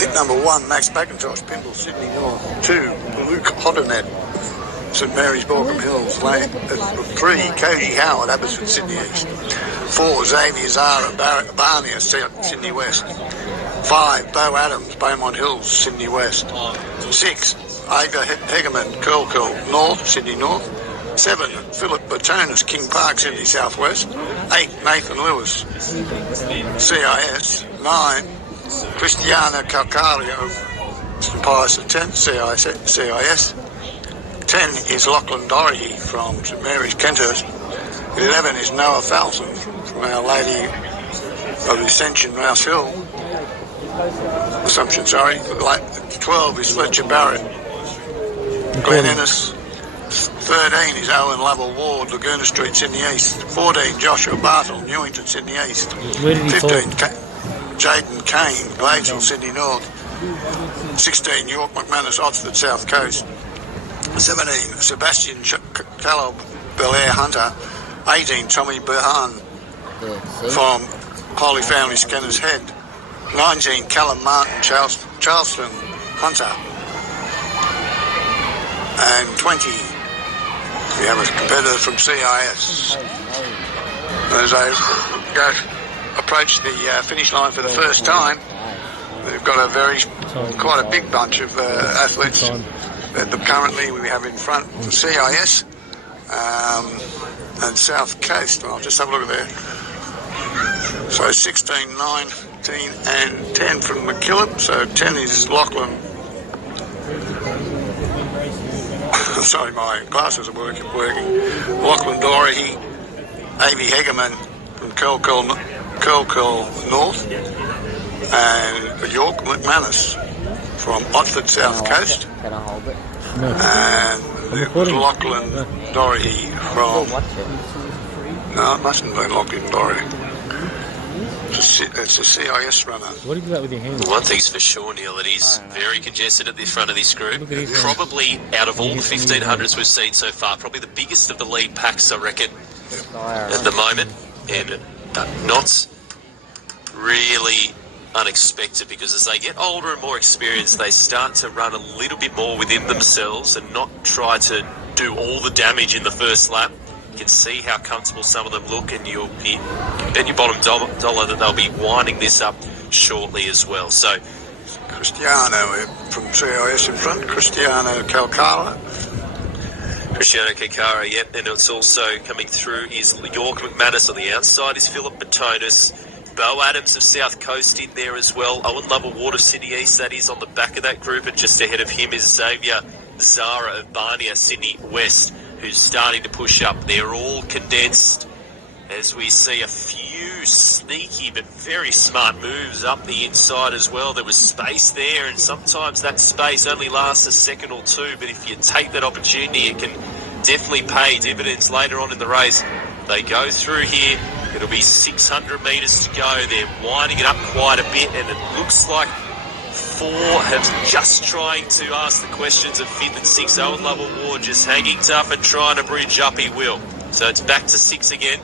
Pick number 1, Max McIntosh, Pimble, Sydney North. 2, Luke Hotternet, St Mary's, Borkham Hills. Lane. 3, Cody Howard, Abbotsford, Sydney East. 4, Xavier Zara, Barnia, Sydney West. 5, Bo Adams, Beaumont Hills, Sydney West. 6, Ava Hegeman, Curl North, Sydney North. 7, Philip Batonis, King Park, Sydney Southwest. 8, Nathan Lewis, CIS. 9, Cristiana Calcario, St Pius X, CIS. 10 is Lachlan Doherty from St Mary's, Kenthurst. 11 is Noah Falson from Our Lady of the Ascension, Rouse Hill. Assumption, sorry. 12 is Fletcher Barrett, Glen Ennis. 13 is Owen Lovell Ward, Laguna Street, Sydney East. 14, Joshua Bartle, Newington, Sydney East. 15, Jaden Kane, Gladesville, Sydney North. 16, York McManus, Oxford, South Coast. 17, Sebastian Caleb, Belair Hunter. 18, Tommy Burhan from Holy Family, Skinner's Head. 19, Callum Martin, Charleston Hunter. And 20, we have a competitor from CIS. As they approach the finish line for the first time, they've got quite a big bunch of athletes that currently we have in front for CIS and South Coast. I'll just have a look at there. So 16, 19 and 10 from McKillop. So 10 is Lachlan. Sorry, my glasses are working. Lachlan Doherty, Avi Hegeman from Curl North, and York McManus from Otford, South Coast. Can I hold it? And it was Lachlan Doherty from... No, it mustn't have been Lachlan Doherty. It's a CIS runner. What do you do that with your hands? One thing's for sure, Neil, it is very congested at the front of this group. Probably out of all the 1500s we've seen so far, probably the biggest of the lead packs, I reckon, at the moment. And not really unexpected, because as they get older and more experienced, they start to run a little bit more within themselves and not try to do all the damage in the first lap. You can see how comfortable some of them look, and you bet your bottom dollar that they'll be winding this up shortly as well. So, Cristiano from CIS in front, Cristiano Calcara, yep, and it's also coming through is York McManus. On the outside is Philip Batonis, Bo Adams of South Coast in there as well. Owen Lovell Ward of Sydney East, that is on the back of that group, and just ahead of him is Xavier Zara of Barnia, Sydney West, who's starting to push up. They're all condensed as we see a few sneaky but very smart moves up the inside as well. There was space there, and sometimes that space only lasts a second or two, but if you take that opportunity, it can definitely pay dividends later on in the race. They go through here. It'll be 600 metres to go. They're winding it up quite a bit, and it looks like 4 have just trying to ask the questions of 5th and 6th. Owen Lovell Ward just hanging tough and trying to bridge up. He will. So it's back to 6 again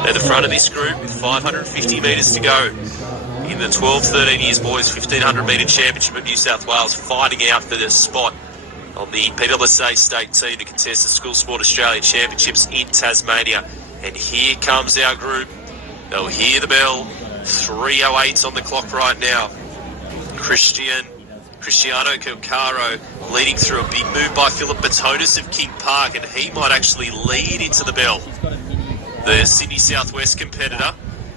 at the front of this group with 550 metres to go in the 12-13 years boys 1500 metre championship of New South Wales, fighting out for the spot on the PWSA state team to contest the School Sport Australia Championships in Tasmania. And here comes our group. They'll hear the bell. 3:08 on the clock right now. Cristiano Calcaro leading through a big move by Philip Batonis of King Park, and he might actually lead into the bell. The Sydney Southwest competitor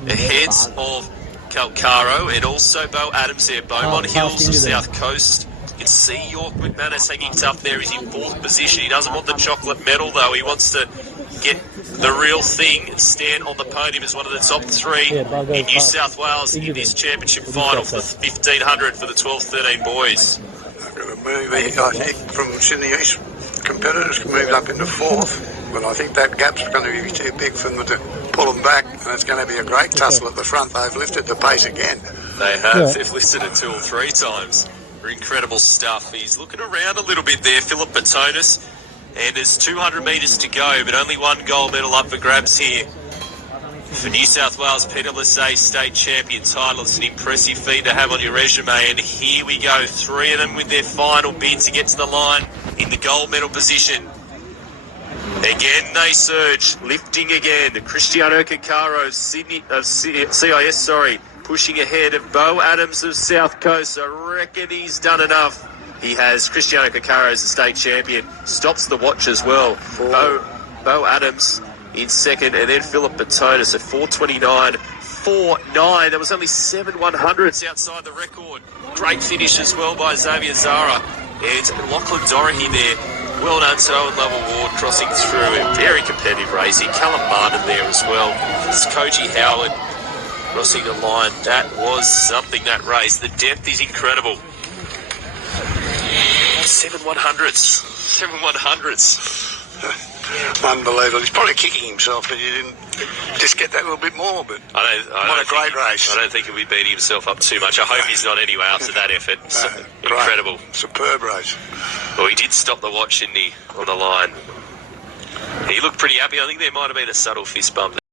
ahead of Calcaro, and also Bo Adams there, Beaumont Hills of South Coast. You can see York McManus hanging tough there. He's in 4th position. He doesn't want the chocolate medal, though. He wants to get the real thing and stand on the podium as one of the top 3 in New South Wales in this championship final for the 1500 for the 12-13 boys. They've got to move, I think, from Sydney East competitors moved up into 4th, but I think that gap's going to be too big for them to pull them back, and it's going to be a great tussle at the front. They've lifted the pace again. They have. They've lifted it 2 or 3 times. Incredible stuff. He's looking around a little bit there, Philip Batonis. And there's 200 metres to go, but only 1 gold medal up for grabs here For New South Wales, Peter Lassay, state champion title. It's an impressive feat to have on your resume. And here we go, 3 of them with their final bid to get to the line in the gold medal position. Again, they surge, lifting again. Cristiano Caccaro of CIS, pushing ahead of Bo Adams of South Coast. I reckon he's done enough. He has. Cristiano Caccaro as the state champion. Stops the watch as well. Bo Adams in second, and then Philip Batonis at 4:29.49. There was only 7 100ths outside the record. Great finish as well by Xavier Zara. And Lachlan Doherty there. Well done to Owen Lovell-Ward crossing through. A very competitive racing. Callum Martin there as well. It's Koji Howard crossing the line. That was something, that race. The depth is incredible. 7 100ths. 7 100ths. Unbelievable. He's probably kicking himself that he didn't just get that little bit more, but what a great race. I don't think he'll be beating himself up too much. I hope he's not anyway after that effort. Incredible. Superb race. Well, he did stop the watch, didn't he, on the line? He looked pretty happy. I think there might have been a subtle fist bump.